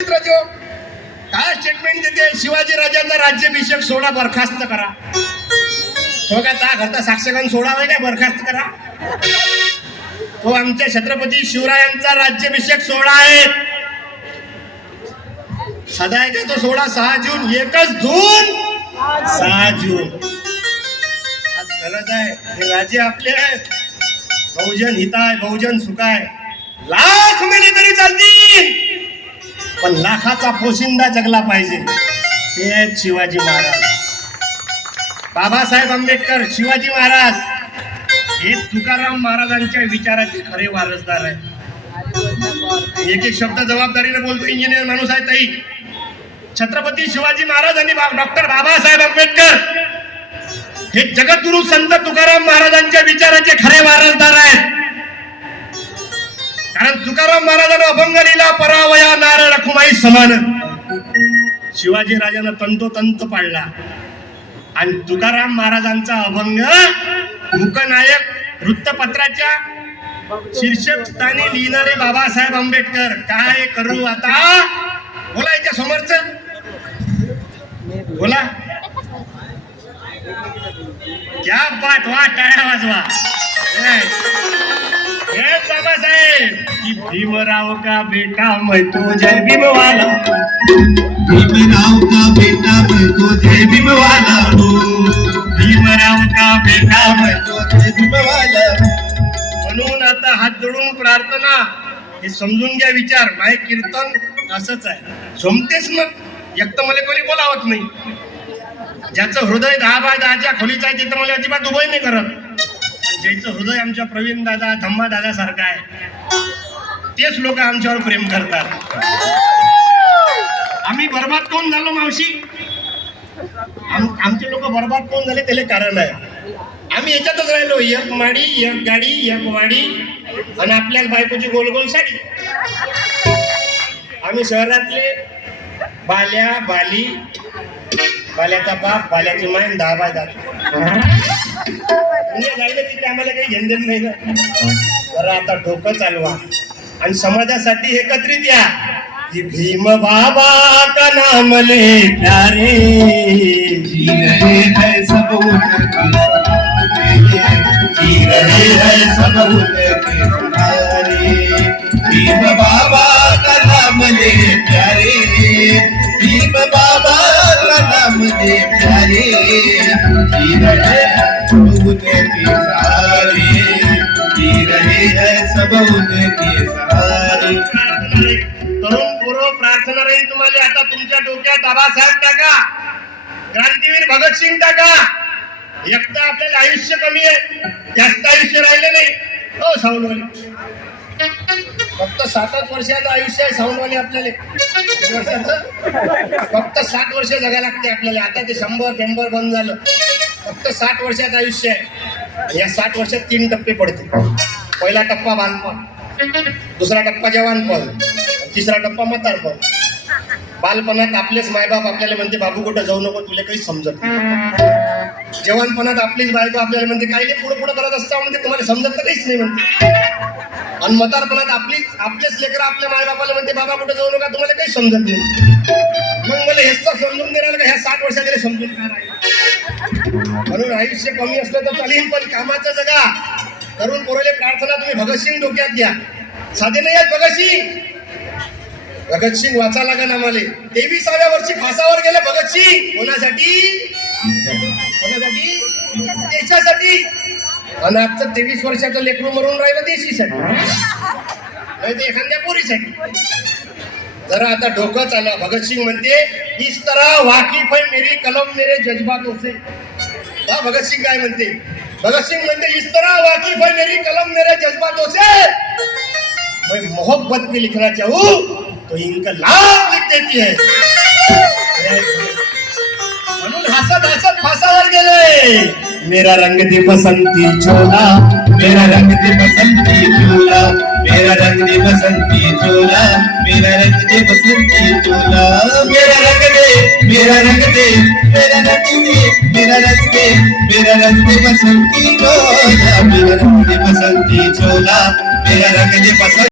काय स्टेटमेंट देते? शिवाजी राजाचा राज्याभिषेक सोहळा बरखास्त करा. तो काय त्या घरचा साक्षगण सोहळा आहे काय बरखास्त करा? तो आमच्या छत्रपती शिवरायांचा राज्याभिषेक सोहळा आहे. सदा आहे का तो सोहळा? 6 जून. 1 जून 6 जून आज गरज आहे. हे राजे आपले आहेत. बहुजन हिताय, बहुजन सुखाय. लाख मेले तरी चालतील, पण लाखाचा पोशिंदा जगला पाहिजे. ते आहेत शिवाजी महाराज, बाबासाहेब आंबेडकर. शिवाजी महाराज हे तुकाराम महाराजांच्या विचाराचे खरे वारसदार आहेत. एक एक शब्द जबाबदारीने बोलतो. इंजिनियर माणूस आहे ताई. छत्रपती शिवाजी महाराज आणि डॉक्टर बाबासाहेब आंबेडकर हे जगद्गुरु संत तुकाराम महाराजांच्या विचाराचे खरे वारसदार आहेत. कारण तुकाराम महाराजांना अभंग लिहिला, परावया नार रखुमाई समान. शिवाजी राजानं तंतोतंत पाळला. आणि तुकाराम महाराजांचा अभंग मुकनायक वृत्तपत्राच्या शीर्षक स्थानी लिहिणारे बाबासाहेब आंबेडकर. काय करू आता? बोला याच्या समोरच बोला. क्या बात, वा टाळ्या वाजवा. बाबासाहेब की भीमराव का बेटा मैं तो जय भीमवाला. भीमराव का बेटा मैं तो जय भीमवाला हूँ. भीमराव का बेटा मैं तो जय भीमवाला. म्हणून आता हात जोडून प्रार्थना. हे समजून घ्या विचार. माय कीर्तन असंच आहे. जमतेच मग एक तर मला कोणी बोलावत नाही. ज्याचं हृदय 10 बाय 10च्या खोलीचं आहे तिथं मला अजिबात उभं नाही करत. ज्याचं हृदय आमच्या प्रवीण दादा, धम्मा दादा सारखं आहे, तेच लोक आमच्यावर प्रेम करतात. आम्ही बर्बाद कोण झालो मावशी? आमचे लोक बर्बाद कोण झाले त्याला कारण आहे. आम्ही याच्यातच राहिलो. एक माडी, एक गाडी, एक वाडी आणि आपल्याच बायकोची गोल गोल साडी. आम्ही शहरातले बाल्या बाली, बाल्याचा बाप, बाल्याची माय, 10 बाय 10 जायला तिथे आम्हाला काही घेणदेण नाही ना. जरा आता डोकं चालवा आणि समाजासाठी एकत्रित या. कि भीम बाबा का नाम ले प्यारे, जी रहे हैं सब उनके सहारे. जी रहे हैं सब उनके सहारे. भीम बाबा का नाम ले प्यारे. भीम बाबा का नाम ले प्यारे. जी रहे हैं सब उनके सहारे. जी रहे हैं सब उनके सहारे. तरुण पूर्व प्रार्थना राहील तुम्हाला. आता तुमच्या डोक्यात बाबासाहेब टाका, क्रांतीवीर भगतसिंग टाका. एकदा आपल्याला आयुष्य कमी आहे, जास्त आयुष्य राहिले नाही. हो साऊंडवाले, फक्त 7 वर्षाचं आयुष्य आहे साऊंडवाले आपल्याला. फक्त 7 वर्ष जगायला लागते आपल्याला. आता ते 100 बंद झालं. फक्त 60 वर्षाचं आयुष्य आहे. या 60 वर्षात 3 टप्पे पडते. पहिला टप्पा बालपण, दुसरा टप्पा जवानपण, तिसरा टप्पा म्हातारपण. बालपणात आपलेच मायबाप आपल्याला म्हणते बाबू कुठं जाऊ नको, तुला काही समजत नाही. जवानपणात आपलीच बायको आपल्याला म्हणते काही पुढे पुढे करत असता म्हणते तुम्हाला समजत तर काहीच नाही म्हणते. आणि म्हातारपणात आपलेच लेकरं आपल्या मायबापाला म्हणते बाबा कुठं जाऊ नका, तुम्हाला काही समजत नाही. मग मला हेच समजून नाही राहिलं का ह्या 60 वर्षाकडे समजून काय राहील. म्हणून आयुष्य कमी असलं तर चालेल, पण कामाचं जगा. तरुण पोराले प्रार्थना तुम्ही भगतसिंग डोक्यात घ्या. साधे नाही आहेत भगतसिंग. भगतसिंग वाचा लागेल आम्हाला. 23व्या वर्षी फासावर गेले भगतसिंग. कोणासाठी? कोणासाठी? देशासाठी. आणि आजचं 23 वर्षाचं लेकरू मरून राहिलं देशीसाठी, नाही तर एखाद्या पोरीसाठी. जरा आता डोकं चालवा. भगतसिंग म्हणते इस तरह वाकिफ है मेरी कलम मेरे जज्बातों से. भगतसिंग काय म्हणते? भगतसिंग म्हणते इस तरह वाकिफ है मेरी कलम मेरे जज्बातों से. मैं मोहब्बत में लिखना चाहूँ तो इनका लाभ लिख देती है. म्हणून हसत हसत फासावर गेले. मेरा रंग दे बसंती चोला, मेरा रंग दे बसंती चोला. मेरा रंग दे बसंती चोला. मेरा रंग दे बसंती चोला. मेरा रंग दे, मेरा रंग दे, मेरा रंग दे, मेरा रंग दे, मेरा रंग दे बसंती चोला. मेरा रंग दे बसंती चोला. मेरा रंग दे बसंती